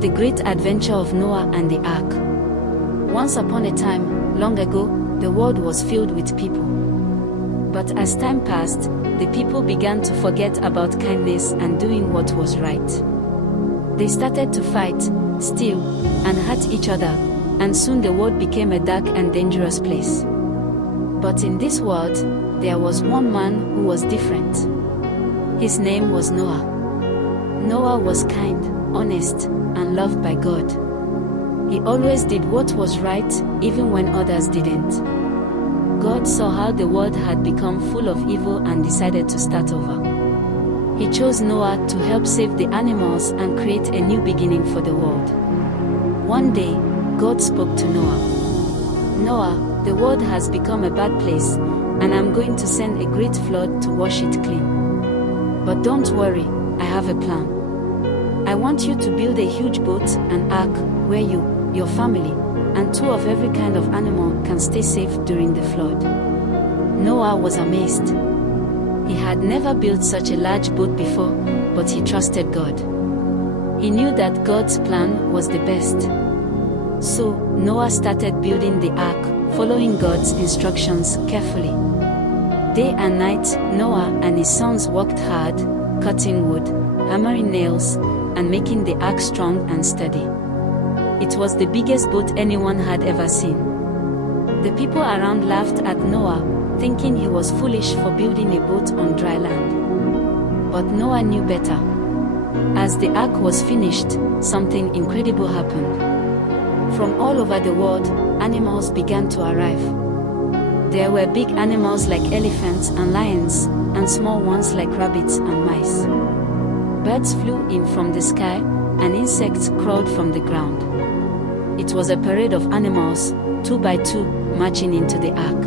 The Great Adventure of Noah and the Ark. Once upon a time, long ago, the world was filled with people. But as time passed, the people began to forget about kindness and doing what was right. They started to fight, steal, and hurt each other, and soon the world became a dark and dangerous place. But in this world, there was one man who was different. His name was Noah. Noah was kind, honest, and loved by God. He always did what was right, even when others didn't. God saw how the world had become full of evil and decided to start over. He chose Noah to help save the animals and create a new beginning for the world. One day, God spoke to Noah. Noah, the world has become a bad place, and I'm going to send a great flood to wash it clean. But don't worry, I have a plan. I want you to build a huge boat, an ark, where you, your family, and 2 of every kind of animal can stay safe during the flood. Noah was amazed. He had never built such a large boat before, but he trusted God. He knew that God's plan was the best. So, Noah started building the ark, following God's instructions carefully. Day and night, Noah and his sons worked hard, cutting wood, hammering nails, and making the ark strong and steady. It was the biggest boat anyone had ever seen. The people around laughed at Noah, thinking he was foolish for building a boat on dry land. But Noah knew better. As the ark was finished, something incredible happened. From all over the world, animals began to arrive. There were big animals like elephants and lions, and small ones like rabbits and mice. Birds flew in from the sky, and insects crawled from the ground. It was a parade of animals, 2 by 2, marching into the ark.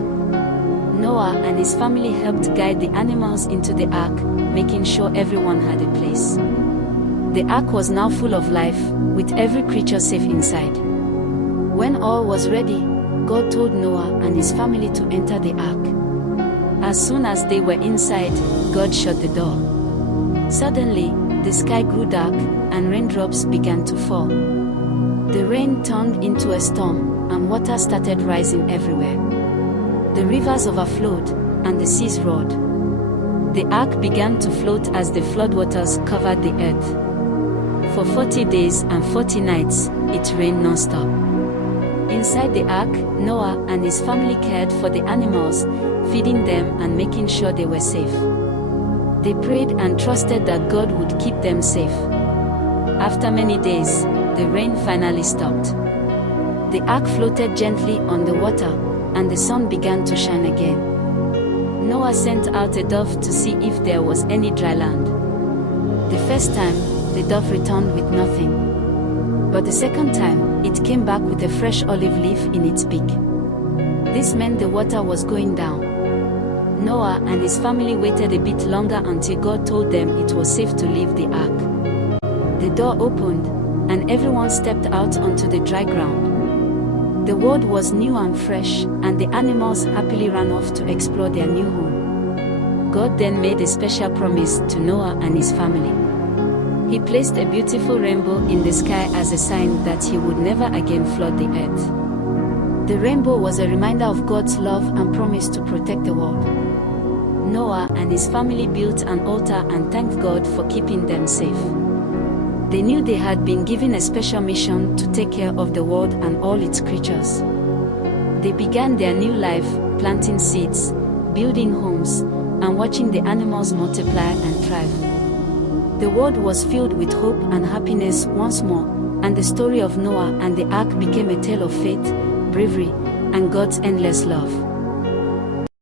Noah and his family helped guide the animals into the ark, making sure everyone had a place. The ark was now full of life, with every creature safe inside. When all was ready, God told Noah and his family to enter the ark. As soon as they were inside, God shut the door. Suddenly, the sky grew dark, and raindrops began to fall. The rain turned into a storm, and water started rising everywhere. The rivers overflowed, and the seas roared. The ark began to float as the floodwaters covered the earth. For 40 days and 40 nights, it rained non-stop. Inside the ark, Noah and his family cared for the animals, feeding them and making sure they were safe. They prayed and trusted that God would keep them safe. After many days, the rain finally stopped. The ark floated gently on the water, and the sun began to shine again. Noah sent out a dove to see if there was any dry land. The first time, the dove returned with nothing. But the second time, it came back with a fresh olive leaf in its beak. This meant the water was going down. Noah and his family waited a bit longer until God told them it was safe to leave the ark. The door opened, and everyone stepped out onto the dry ground. The world was new and fresh, and the animals happily ran off to explore their new home. God then made a special promise to Noah and his family. He placed a beautiful rainbow in the sky as a sign that he would never again flood the earth. The rainbow was a reminder of God's love and promise to protect the world. Noah and his family built an altar and thanked God for keeping them safe. They knew they had been given a special mission to take care of the world and all its creatures. They began their new life, planting seeds, building homes, and watching the animals multiply and thrive. The world was filled with hope and happiness once more, and the story of Noah and the ark became a tale of faith, bravery, and God's endless love.